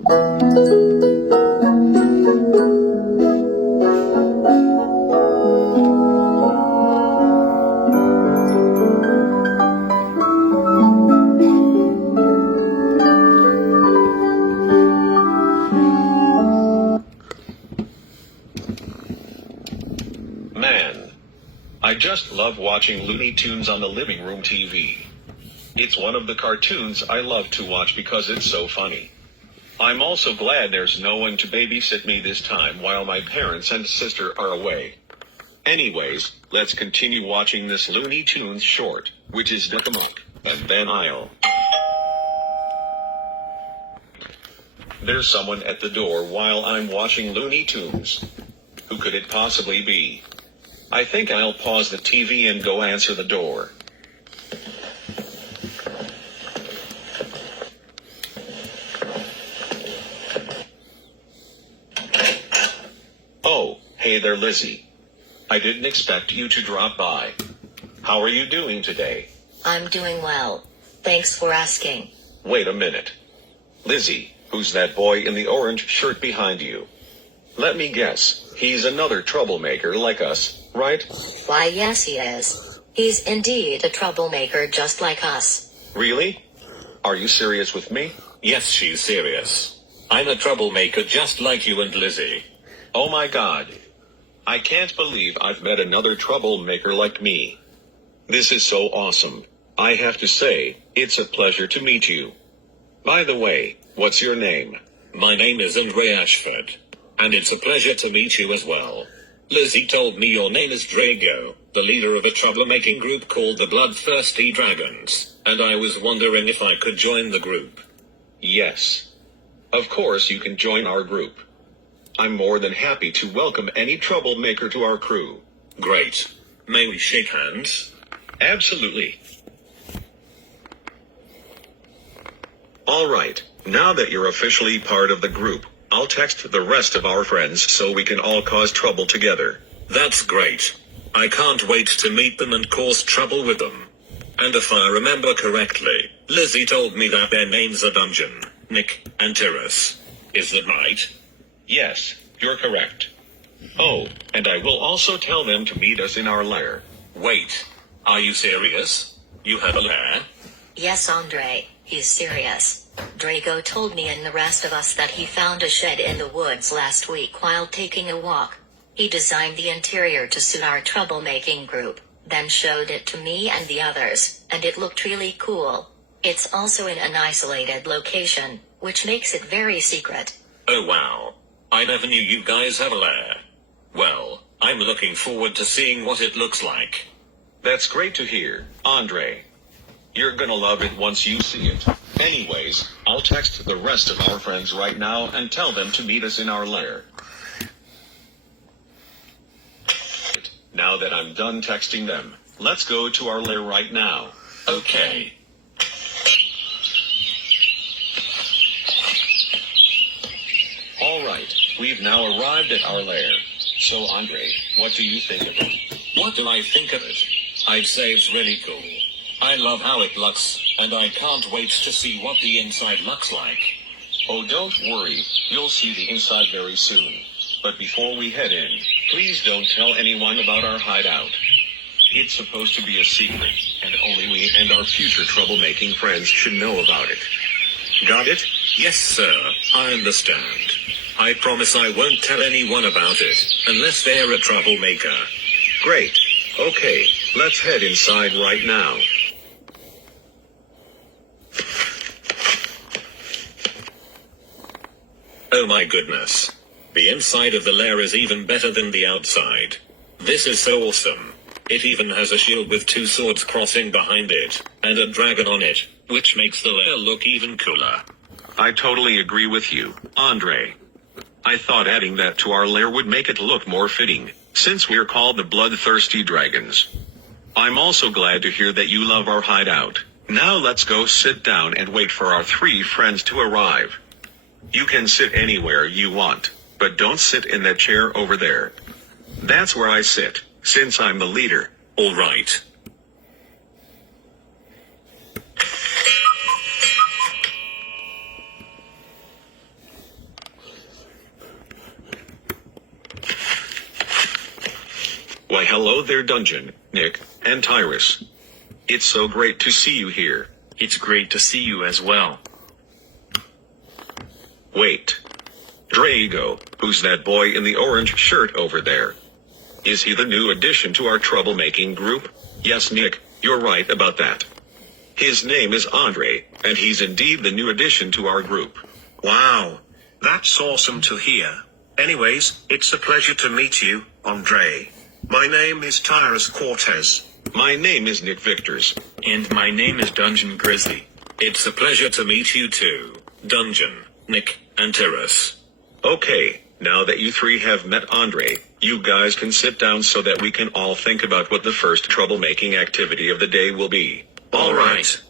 Man, I just love watching Looney Tunes on the living room TV. It's one of the cartoons I love to watch because it's so funny. I'm also glad there's no one to babysit me this time while my parents and sister are away. Anyways, let's continue watching this Looney Tunes short, which is Duck-a-Muck, and then There's someone at the door while I'm watching Looney Tunes. Who could it possibly be? I think I'll pause the TV and go answer the door. Oh, hey there, Lizzie. I didn't expect you to drop by. How are you doing today? I'm doing well. Thanks for asking. Wait a minute. Lizzie, who's that boy in the orange shirt behind you? Let me guess, he's another troublemaker like us, right? Why, yes he is. He's indeed a troublemaker just like us. Really? Are you serious with me? Yes, she's serious. I'm a troublemaker just like you and Lizzie. Oh my God. I can't believe I've met another troublemaker like me. This is so awesome. I have to say, it's a pleasure to meet you. By the way, what's your name? My name is Andre Ashford. And it's a pleasure to meet you as well. Lizzie told me your name is Draigo, the leader of a troublemaking group called the Bloodthirsty Dragons, and I was wondering if I could join the group. Yes. Of course you can join our group. I'm more than happy to welcome any troublemaker to our crew. Great. May we shake hands? Absolutely. Alright, now that you're officially part of the group, I'll text the rest of our friends so we can all cause trouble together. That's great. I can't wait to meet them and cause trouble with them. And if I remember correctly, Lizzie told me that their names are Dungeon, Nick, and Tyrus. Is that right? Yes, you're correct. Oh, and I will also tell them to meet us in our lair. Wait. Are you serious? You have a lair? Yes, Andre, he's serious. Draigo told me and the rest of us that he found a shed in the woods last week while taking a walk. He designed the interior to suit our troublemaking group, then showed it to me and the others, and it looked really cool. It's also in an isolated location, which makes it very secret. Oh wow. I never knew you guys have a lair. Well, I'm looking forward to seeing what it looks like. That's great to hear, Andre. You're gonna love it once you see it. Anyways, I'll text the rest of our friends right now and tell them to meet us in our lair. Now that I'm done texting them, let's go to our lair right now. Okay. Alright, we've now arrived at our lair. So Andre, what do you think of it? What do I think of it? I'd say it's really cool. I love how it looks, and I can't wait to see what the inside looks like. Oh, don't worry, you'll see the inside very soon. But before we head in, please don't tell anyone about our hideout. It's supposed to be a secret, and only we and our future troublemaking friends should know about it. Got it? Yes, sir, I understand. I promise I won't tell anyone about it, unless they're a troublemaker. Great. Okay, let's head inside right now. Oh my goodness. The inside of the lair is even better than the outside. This is so awesome. It even has a shield with two swords crossing behind it, and a dragon on it, which makes the lair look even cooler. I totally agree with you, Andre. I thought adding that to our lair would make it look more fitting, since we're called the Bloodthirsty Dragons. I'm also glad to hear that you love our hideout. Now let's go sit down and wait for our three friends to arrive. You can sit anywhere you want, but don't sit in that chair over there. That's where I sit, since I'm the leader. All right. Why hello there Dungeon, Nick, and Tyrus. It's so great to see you here. It's great to see you as well. Wait. Draigo, who's that boy in the orange shirt over there? Is he the new addition to our troublemaking group? Yes, Nick, you're right about that. His name is Andre, and he's indeed the new addition to our group. Wow. That's awesome to hear. Anyways, it's a pleasure to meet you, Andre. My name is Tyrus Cortez. My name is Nick Victors. And my name is Dungeon Grizzly. It's a pleasure to meet you too, Dungeon, Nick, and Tyrus. Okay, now that you three have met Andre, you guys can sit down so that we can all think about what the first troublemaking activity of the day will be. All right.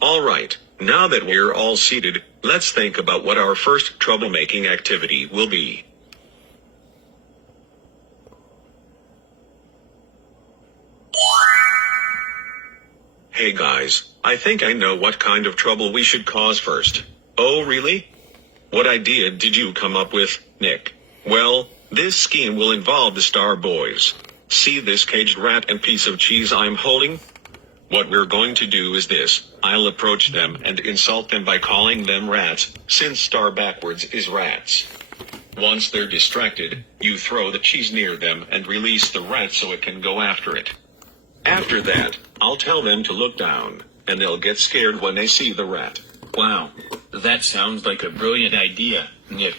Alright, now that we're all seated, let's think about what our first troublemaking activity will be. Hey guys, I think I know what kind of trouble we should cause first. Oh really? What idea did you come up with, Nick? Well, this scheme will involve the Star Boys. See this caged rat and piece of cheese I'm holding? What we're going to do is this. I'll approach them and insult them by calling them rats, since star backwards is rats. Once they're distracted, you throw the cheese near them and release the rat so it can go after it. After that, I'll tell them to look down, and they'll get scared when they see the rat. Wow, that sounds like a brilliant idea, Nick.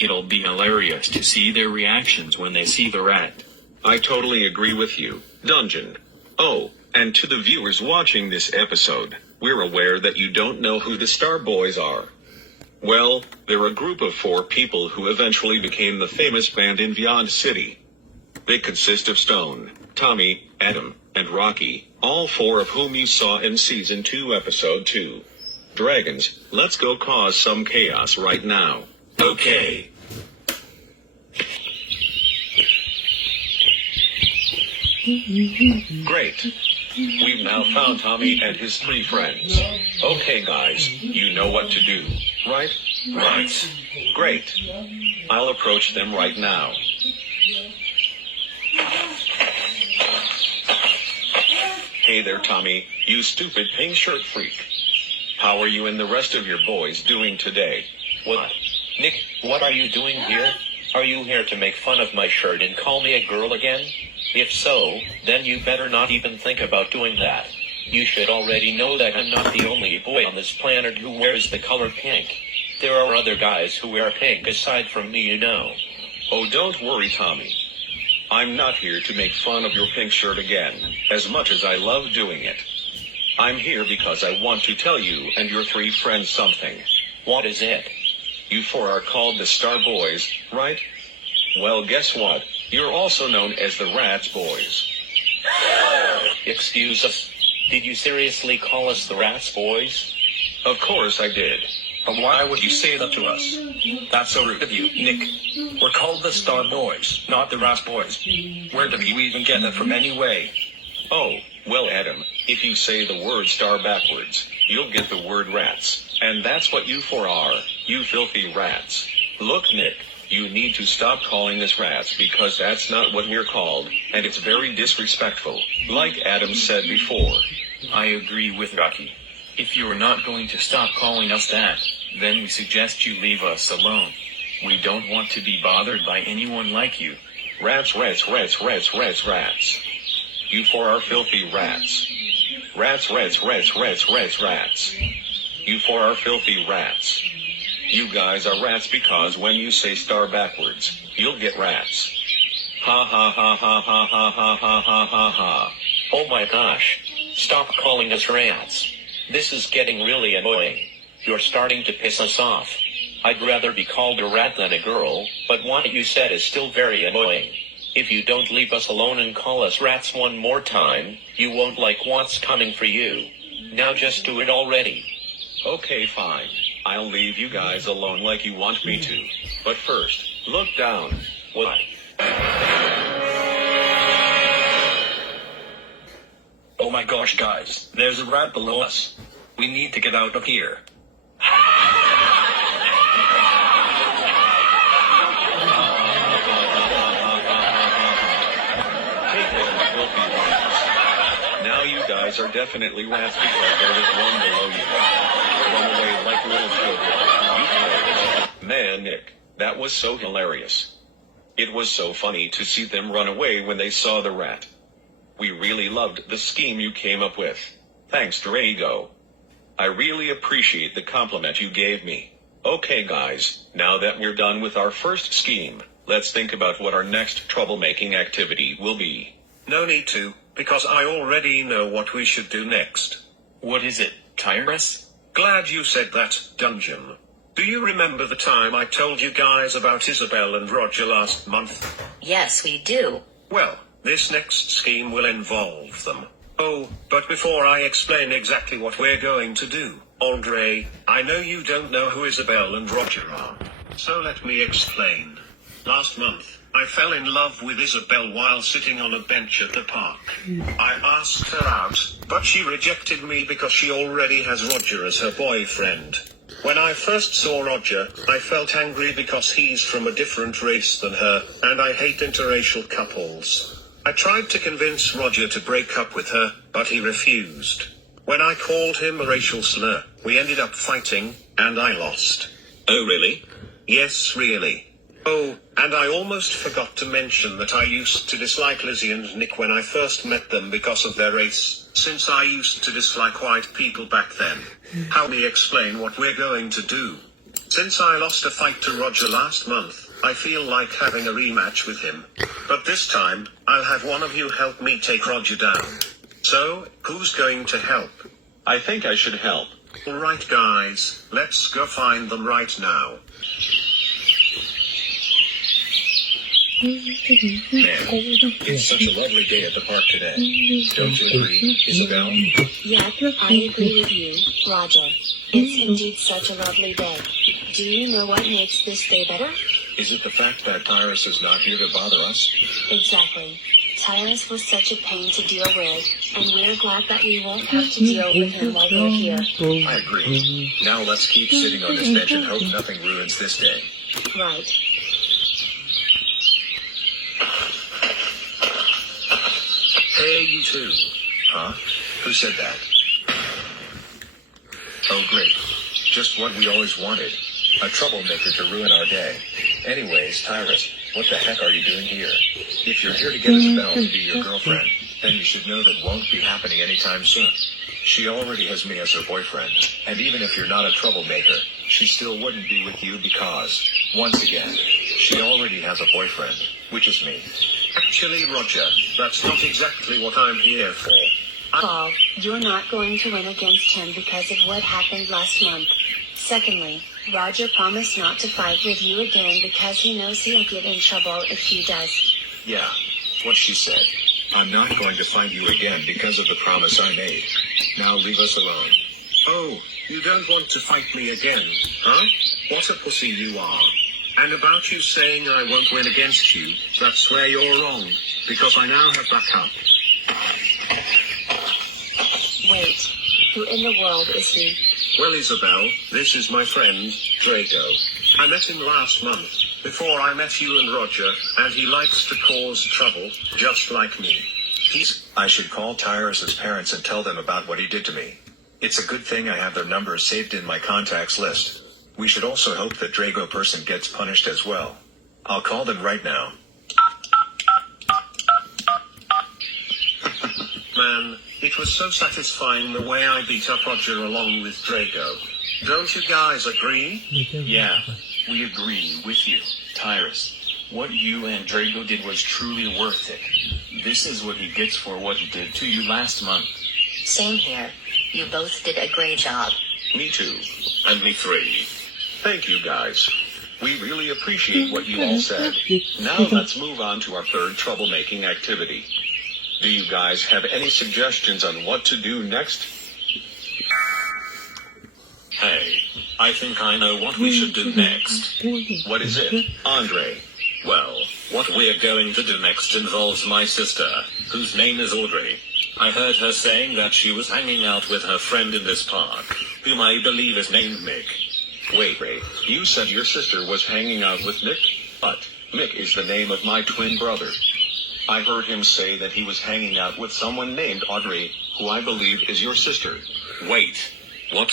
It'll be hilarious to see their reactions when they see the rat. I totally agree with you, Dungeon. Oh, and to the viewers watching this episode, we're aware that you don't know who the Star Boys are. Well, they're a group of 4 people who eventually became the famous band in Beyond City. They consist of Stone, Tommy, Adam, and Rocky, all 4 of whom you saw in Season 2, Episode 2. Dragons, let's go cause some chaos right now. Okay. Great. We've now found Tommy and his 3 friends. Okay guys, you know what to do, right? Right. Great. I'll approach them right now. Hey there Tommy, you stupid pink shirt freak. How are you and the rest of your boys doing today? What? Nick, what are you doing here? Are you here to make fun of my shirt and call me a girl again? If so, then you better not even think about doing that. You should already know that I'm not the only boy on this planet who wears the color pink. There are other guys who wear pink aside from me, you know. Oh, don't worry, Tommy. I'm not here to make fun of your pink shirt again, as much as I love doing it. I'm here because I want to tell you and your 3 friends something. What is it? You 4 are called the Star Boys, right? Well, guess what? You're also known as the Rats Boys. Excuse us? Did you seriously call us the Rats Boys? Of course I did. But why would you say that to us? That's so rude of you, Nick. We're called the Star Boys, not the Ras Boys. Where did you even get that from anyway? Oh, well Adam, if you say the word star backwards, you'll get the word rats. And that's what you 4 are, you filthy rats. Look Nick, you need to stop calling us rats because that's not what we're called, and it's very disrespectful, like Adam said before. I agree with Rocky. If you're not going to stop calling us that, then we suggest you leave us alone. We don't want to be bothered by anyone like you. Rats, rats, rats, rats, rats, rats. You 4 are filthy rats. Rats, rats, rats, rats, rats, rats. You 4 are filthy rats. You guys are rats because when you say star backwards, you'll get rats. Ha ha ha ha ha ha ha ha ha ha ha. Oh my gosh. Stop calling us rats. This is getting really annoying. You're starting to piss us off. I'd rather be called a rat than a girl, but what you said is still very annoying. If you don't leave us alone and call us rats one more time, you won't like what's coming for you. Now just do it already. Okay, fine. I'll leave you guys alone like you want me to. But first, look down. What? Oh my gosh, guys, there's a rat below us. We need to get out of here. guys are definitely rats because there is one below you. Run away like little children. You cowards. Man, Nick, that was so hilarious. It was so funny to see them run away when they saw the rat. We really loved the scheme you came up with. Thanks, Draigo. I really appreciate the compliment you gave me. Okay guys, now that we're done with our first scheme, let's think about what our next troublemaking activity will be. No need to, because I already know what we should do next. What is it, Tyrus? Glad you said that, Dungeon. Do you remember the time I told you guys about Isabel and Roger last month? Yes, we do. Well, this next scheme will involve them. Oh, but before I explain exactly what we're going to do, Andre, I know you don't know who Isabel and Roger are. So let me explain. Last month, I fell in love with Isabel while sitting on a bench at the park. I asked her out, but she rejected me because she already has Roger as her boyfriend. When I first saw Roger, I felt angry because he's from a different race than her, and I hate interracial couples. I tried to convince Roger to break up with her, but he refused. When I called him a racial slur, we ended up fighting, and I lost. Oh really? Yes, really. Oh, and I almost forgot to mention that I used to dislike Lizzie and Nick when I first met them because of their race, since I used to dislike white people back then. How me explain what we're going to do? Since I lost a fight to Roger last month, I feel like having a rematch with him. But this time, I'll have one of you help me take Roger down. So, who's going to help? I think I should help. Alright guys, let's go find them right now. Man, it's such a lovely day at the park today. Don't you agree, Isabel? Yep, I agree with you, Roger. It's indeed such a lovely day. Do you know what makes this day better? Is it the fact that Tyrus is not here to bother us? Exactly. Tyrus was such a pain to deal with, and we're glad that we won't have to deal with him while we're here. I agree. Now let's keep sitting on this bench and hope nothing ruins this day. Right. Hey, you two. Huh? Who said that? Oh great. Just what we always wanted. A troublemaker to ruin our day. Anyways, Tyrus, what the heck are you doing here? If you're here to get Isabel to be your girlfriend, then you should know that won't be happening anytime soon. She already has me as her boyfriend, and even if you're not a troublemaker, she still wouldn't be with you because, once again, she already has a boyfriend, which is me. Actually, Roger, that's not exactly what I'm here for. Paul, you're not going to win against him because of what happened last month. Secondly, Roger promised not to fight with you again because he knows he'll get in trouble if he does. Yeah, what she said. I'm not going to fight you again because of the promise I made. Now leave us alone. Oh, you don't want to fight me again, huh? What a pussy you are. And about you saying I won't win against you, that's where you're wrong, because I now have backup. Wait, who in the world is he? Well, Isabel, this is my friend, Draigo. I met him last month, before I met you and Roger, and he likes to cause trouble, just like me. I should call Tyrus's parents and tell them about what he did to me. It's a good thing I have their numbers saved in my contacts list. We should also hope that Draigo person gets punished as well. I'll call them right now. Man, it was so satisfying the way I beat up Roger along with Draigo. Don't you guys agree? Yeah, we agree with you, Tyrus. What you and Draigo did was truly worth it. This is what he gets for what he did to you last month. Same here. You both did a great job. Me too. And me three. Thank you guys. We really appreciate what you all said. Now let's move on to our third troublemaking activity. Do you guys have any suggestions on what to do next? Hey, I think I know what we should do next. What is it, Andre? Well, what we're going to do next involves my sister, whose name is Audrey. I heard her saying that she was hanging out with her friend in this park, whom I believe is named Mick. Wait, you said your sister was hanging out with Nick? But Mick is the name of my twin brother. I heard him say that he was hanging out with someone named Audrey. who I believe is your sister. Wait. What?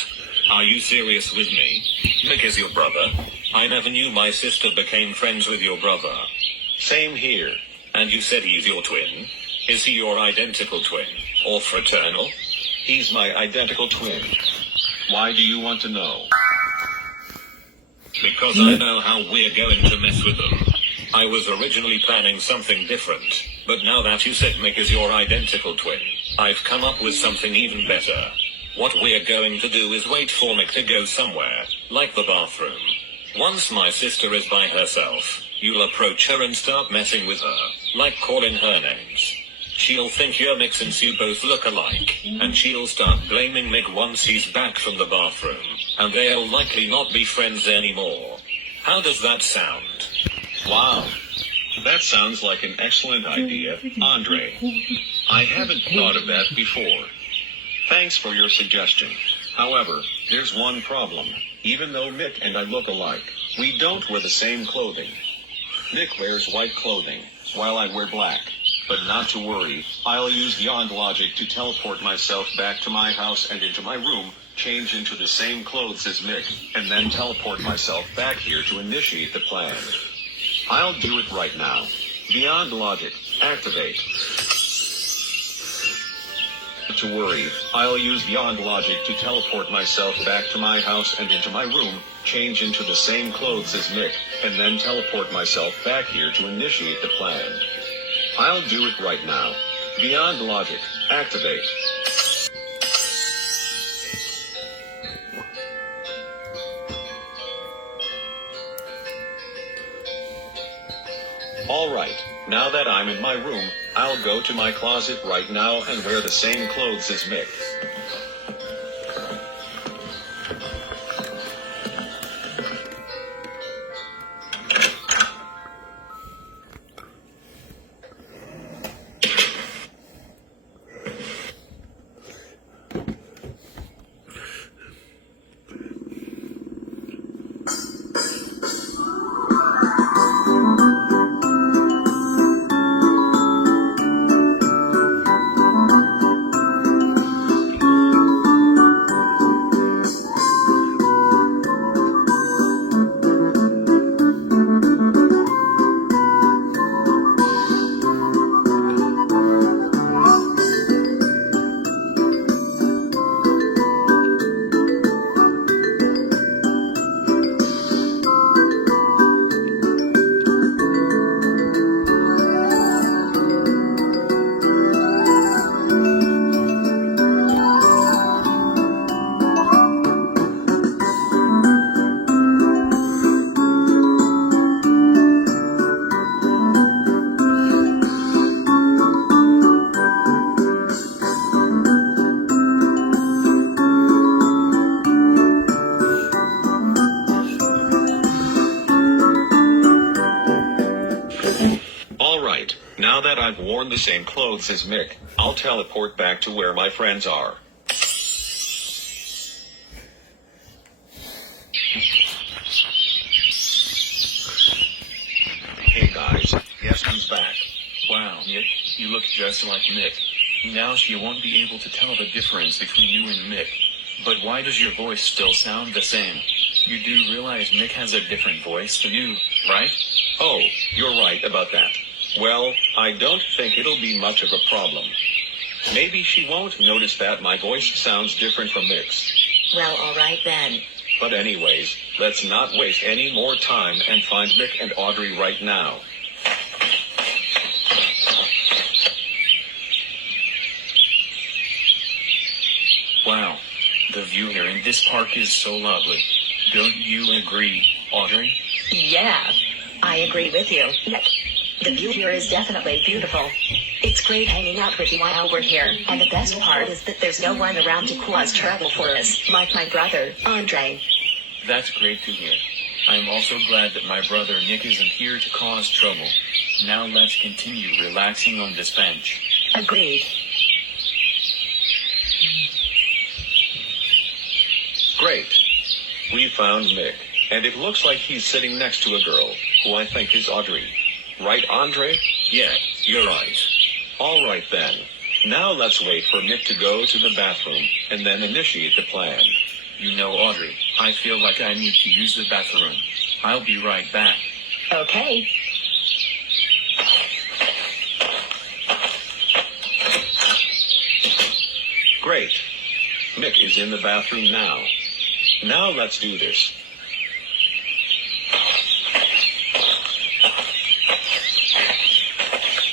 Are you serious with me? Mick is your brother? I never knew my sister became friends with your brother. Same here. And you said he's your twin? Is he your identical twin? Or fraternal? He's my identical twin. Why do you want to know? Because I know how we're going to mess with them. I was originally planning something different, but now that you said Mick is your identical twin, I've come up with something even better. What we're going to do is wait for Mick to go somewhere, like the bathroom. Once my sister is by herself, you'll approach her and start messing with her, like calling her names. She'll think you're Mick since you both look alike, and she'll start blaming Mick once he's back from the bathroom, and they'll likely not be friends anymore. How does that sound? Wow. That sounds like an excellent idea, Andre. I haven't thought of that before. Thanks for your suggestion. However, there's one problem. Even though Mick and I look alike, we don't wear the same clothing. Mick wears white clothing, while I wear black. But not to worry, I'll use beyond logic to teleport myself back to my house and into my room, change into the same clothes as Mick, and then teleport myself back here to initiate the plan. I'll do it right now. Beyond logic, activate. Not to worry, I'll use beyond logic to teleport myself back to my house and into my room, change into the same clothes as Mick, and then teleport myself back here to initiate the plan. I'll do it right now. Beyond logic, activate. Alright, now that I'm in my room, I'll go to my closet right now and wear the same clothes as Mick. Alright, now that I've worn the same clothes as Mick, I'll teleport back to where my friends are. Hey guys, guess who's back? Wow, Nick, you look just like Mick. Now she won't be able to tell the difference between you and Mick. But why does your voice still sound the same? You do realize Mick has a different voice than you, right? Oh, you're right about that. Well, I don't think it'll be much of a problem. Maybe she won't notice that my voice sounds different from Mick's. Well, alright then. But anyways, let's not waste any more time and find Mick and Audrey right now. Wow, the view here in this park is so lovely. Don't you agree, Audrey? Yeah, I agree with you, Nick. The view here is definitely beautiful. It's great hanging out with you while we're here, and the best part is that there's no one around to cause trouble for us, like my brother, Andre. That's great to hear. I'm also glad that my brother Nick isn't here to cause trouble. Now let's continue relaxing on this bench. Agreed. Great. We found Mick, and it looks like he's sitting next to a girl, who I think is Audrey. Right, Andre? Yeah, you're right. Alright then. Now let's wait for Nick to go to the bathroom, and then initiate the plan. You know, Audrey, I feel like I need to use the bathroom. I'll be right back. Okay. Great. Nick is in the bathroom now. Now let's do this.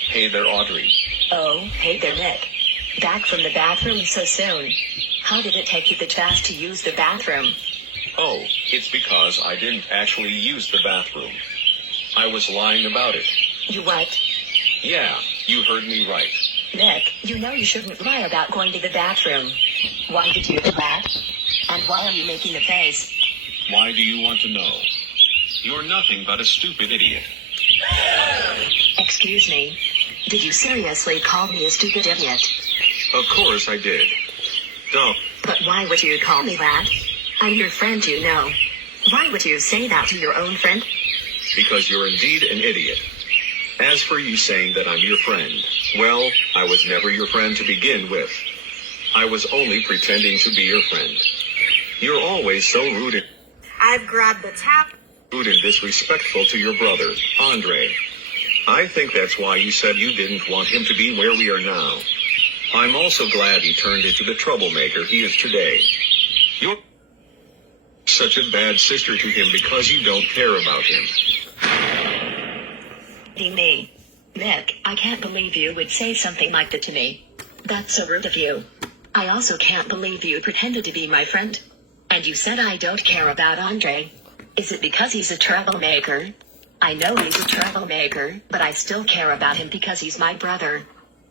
Hey there, Audrey. Oh, hey there, Nick. Back from the bathroom so soon. How did it take you that fast to use the bathroom? Oh, it's because I didn't actually use the bathroom. I was lying about it. You what? Yeah, you heard me right. Nick, you know you shouldn't lie about going to the bathroom. Why did you do that? And why are you making the face? Why do you want to know? You're nothing but a stupid idiot. Excuse me. Did you seriously call me a stupid idiot? Of course I did. Duh. But why would you call me that? I'm your friend, you know. Why would you say that to your own friend? Because you're indeed an idiot. As for you saying that I'm your friend, well, I was never your friend to begin with. I was only pretending to be your friend. You're always so rude I've grabbed the tap. and disrespectful to your brother, Andre. I think that's why you said you didn't want him to be where we are now. I'm also glad he turned into the troublemaker he is today. You're such a bad sister to him because you don't care about him. Me. Nick, I can't believe you would say something like that to me. That's so rude of you. I also can't believe you pretended to be my friend. And you said I don't care about Andre. Is it because he's a troublemaker? I know he's a troublemaker, but I still care about him because he's my brother.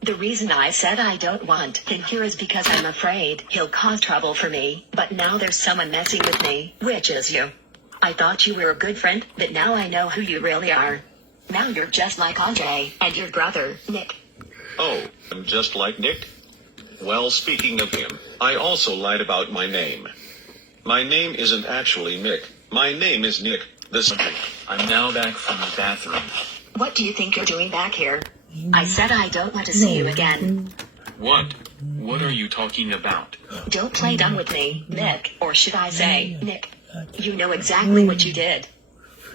The reason I said I don't want him here is because I'm afraid he'll cause trouble for me, but now there's someone messing with me, which is you. I thought you were a good friend, but now I know who you really are. Now you're just like Andre, and your brother, Nick. Oh, I'm just like Nick? Well, speaking of him, I also lied about my name. My name isn't actually Nick. My name is Nick, the second. I'm now back from the bathroom. What do you think you're doing back here? I said I don't want to see you again. What? What are you talking about? Don't play dumb with me, Nick, or should I say, Nick. You know exactly what you did.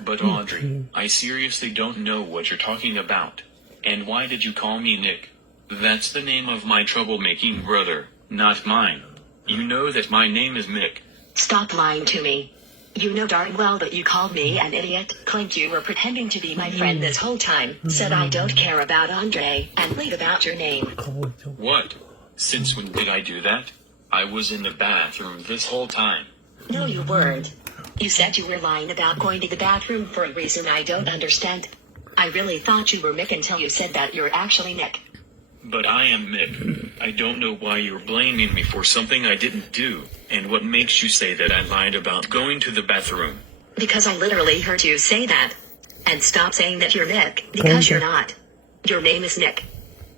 But Audrey, I seriously don't know what you're talking about. And why did you call me Nick? That's the name of my troublemaking brother, not mine. You know that my name is Mick. Stop lying to me. You know darn well that you called me an idiot, claimed you were pretending to be my friend this whole time, said I don't care about Andre, and lied about your name. What? Since when did I do that? I was in the bathroom this whole time. No, you weren't. You said you were lying about going to the bathroom for a reason I don't understand. I really thought you were Mick until you said that you're actually Nick. But I am Mick. I don't know why you're blaming me for something I didn't do, and what makes you say that I lied about going to the bathroom? Because I literally heard you say that. And stop saying that you're Mick, because you're not. Your name is Nick.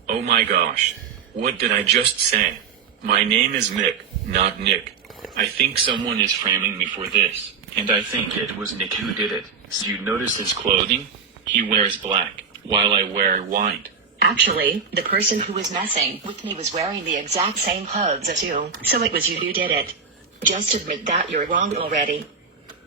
Oh my gosh. What did I just say? My name is Mick, not Nick. I think someone is framing me for this, and I think it was Nick who did it. So you notice his clothing? He wears black, while I wear white. Actually, the person who was messing with me was wearing the exact same clothes as you, so it was you who did it. Just admit that you're wrong already.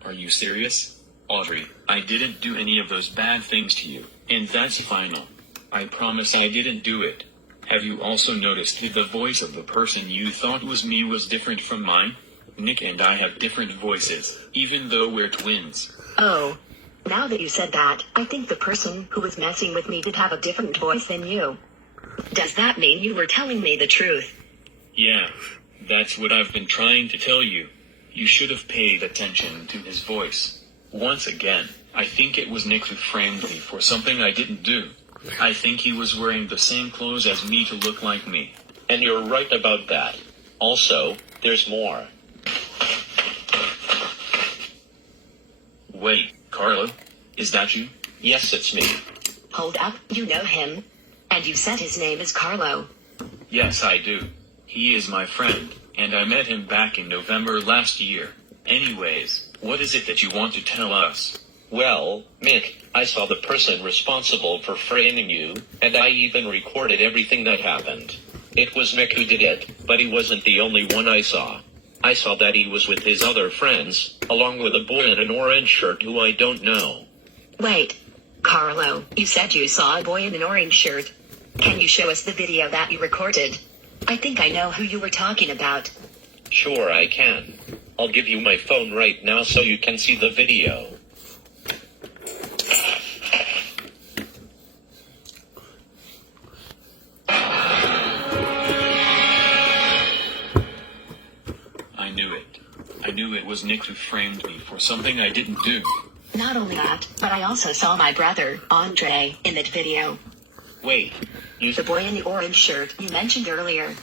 Are you serious? Audrey, I didn't do any of those bad things to you, and that's final. I promise I didn't do it. Have you also noticed that the voice of the person you thought was me was different from mine? Nick and I have different voices, even though we're twins. Oh. Now that you said that, I think the person who was messing with me did have a different voice than you. Does that mean you were telling me the truth? Yeah, that's what I've been trying to tell you. You should have paid attention to his voice. Once again, I think it was Nick who framed me for something I didn't do. I think he was wearing the same clothes as me to look like me. And you're right about that. Also, there's more. Wait, Carlo? Is that you? Yes, it's me. Hold up, you know him. And you said his name is Carlo. Yes, I do. He is my friend, and I met him back in November last year. Anyways, what is it that you want to tell us? Well, Mick, I saw the person responsible for framing you, and I even recorded everything that happened. It was Mick who did it, but he wasn't the only one I saw. I saw that he was with his other friends, along with a boy in an orange shirt who I don't know. Wait. Carlo, you said you saw a boy in an orange shirt. Can you show us the video that you recorded? I think I know who you were talking about. Sure I can. I'll give you my phone right now so you can see the video. I knew it was Nick who framed me for something I didn't do. Not only that, but I also saw my brother, Andre, in that video. Wait, The boy in the orange shirt you mentioned earlier.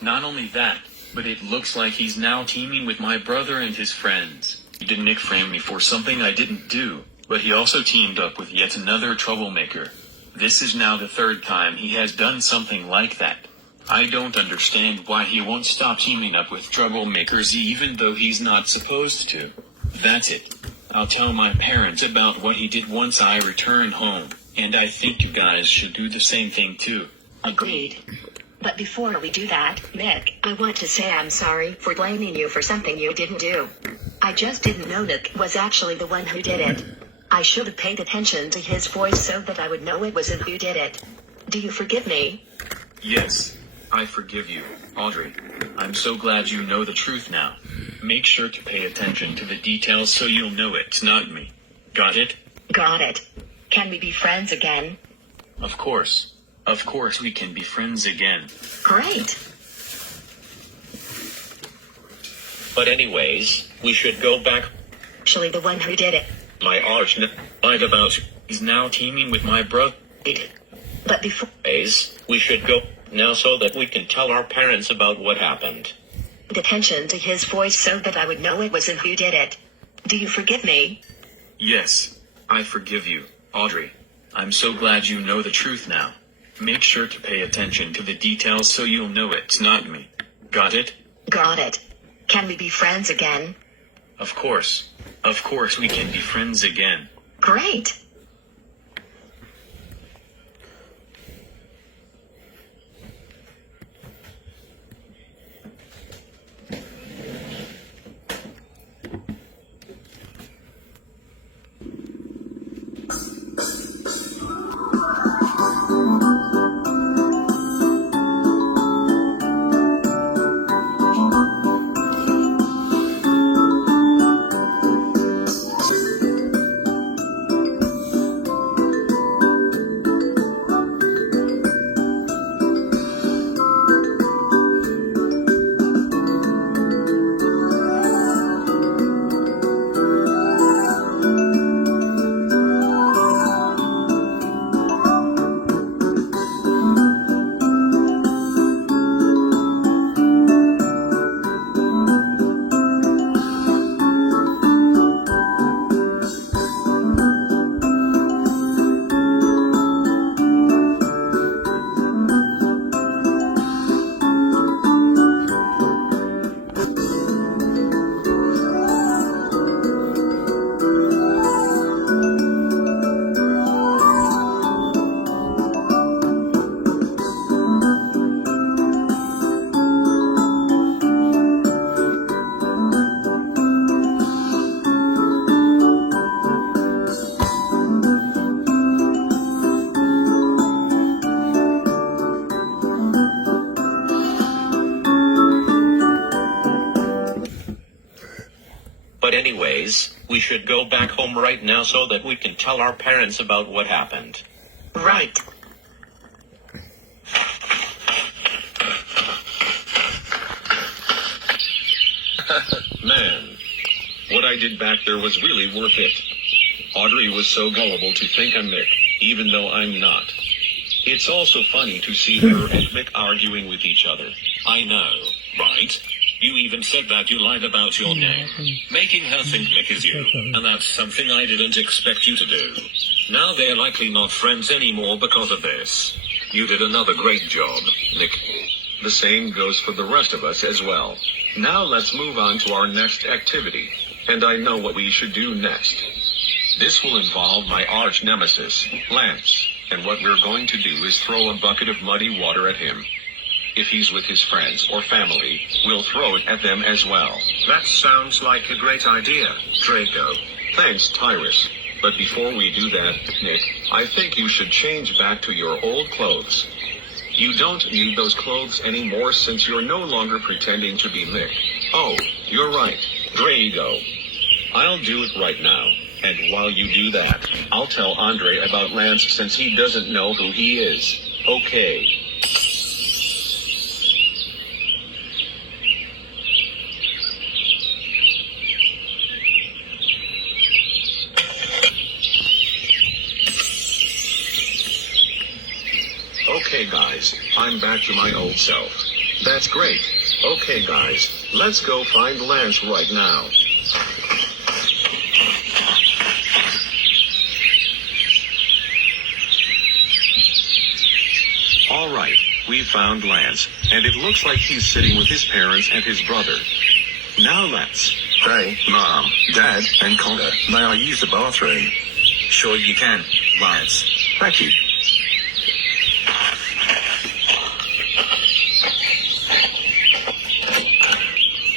not only that, but it looks like he's now teaming with my brother and his friends. Did Nick frame me for something I didn't do, but he also teamed up with yet another troublemaker. This is now the third time he has done something like that. I don't understand why he won't stop teaming up with troublemakers even though he's not supposed to. That's it. I'll tell my parents about what he did once I return home, and I think you guys should do the same thing too. Agreed. But before we do that, Nick, I want to say I'm sorry for blaming you for something you didn't do. I just didn't know Nick was actually the one who did it. I should have paid attention to his voice so that I would know it wasn't who did it. Do you forgive me? Yes, I forgive you, Audrey. I'm so glad you know the truth now. Make sure to pay attention to the details so you'll know it's not me. Got it? Got it. Can we be friends again? Of course. Of course we can be friends again. Great. But anyways, we should go back. Actually the one who did it. My arch lied about He's now teaming with my brother. But before we should go now so that we can tell our parents about what happened. attention to his voice so that I would know it wasn't who did it. Do you forgive me? Yes, I forgive you, Audrey. I'm so glad you know the truth now. Make sure to pay attention to the details so you'll know it's not me. Got it? Got it. Can we be friends again? Of course. Of course we can be friends again. Great. But anyways, we should go back home right now so that we can tell our parents about what happened. Right. Man, what I did back there was really worth it. Audrey was so gullible to think I'm Mick, even though I'm not. It's also funny to see her and Mick arguing with each other. I know, right? You even said that you lied about your name, making her think Nick is you, and that's something I didn't expect you to do. Now they're likely not friends anymore because of this. You did another great job, Nick. The same goes for the rest of us as well. Now let's move on to our next activity, and I know what we should do next. This will involve my arch nemesis, Lance, and what we're going to do is throw a bucket of muddy water at him. If he's with his friends or family, we'll throw it at them as well. That sounds like a great idea, Draigo. Thanks, Tyrus. But before we do that, Nick, I think you should change back to your old clothes. You don't need those clothes anymore since you're no longer pretending to be Nick. Oh, you're right. Draigo. I'll do it right now. And while you do that, I'll tell Andre about Lance since he doesn't know who he is. Okay. Okay guys, I'm back to my old self. That's great. Okay guys, let's go find Lance right now. Alright, we found Lance, and it looks like he's sitting with his parents and his brother. Now let's... Hey, Mom, Dad, and Connor, may I use the bathroom? Sure you can, Lance. Thank you.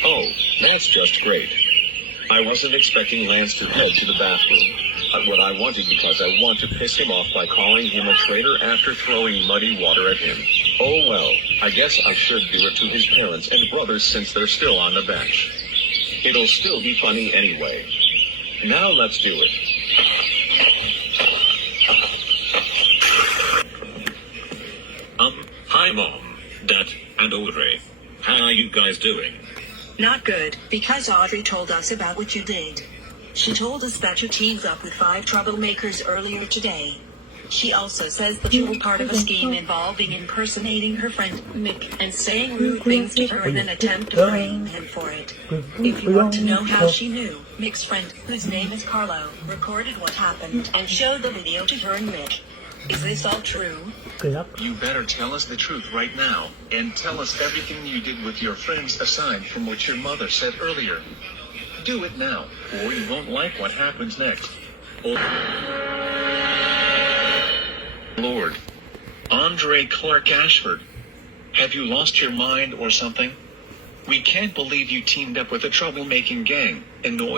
Oh, that's just great. I wasn't expecting Lance to head to the bathroom. What I wanted because I want to piss him off by calling him a traitor after throwing muddy water at him. Oh well, I guess I should do it to his parents and brothers since they're still on the bench. It'll still be funny anyway. Now let's do it. Hi Mom, Dad, and Audrey. How are you guys doing? Not good, because Audrey told us about what you did. She told us that you teamed up with 5 troublemakers earlier today. She also says that you were part of a scheme involving impersonating her friend Mick and saying rude things to her in an attempt to frame him for it. If you want to know how she knew, Mick's friend, whose name is Carlo, recorded what happened and showed the video to her and Mick. Is this all true? You better tell us the truth right now, and tell us everything you did with your friends aside from what your mother said earlier. Do it now, or you won't like what happens next. Lord. Andre Clark Ashford. Have you lost your mind or something? We can't believe you teamed up with a troublemaking gang, annoyed